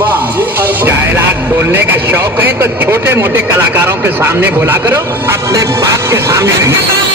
Dialogue बोलने का शौक है तो छोटे मोटे कलाकारों के सामने बोला करो, अपने बाप के सामने नहीं।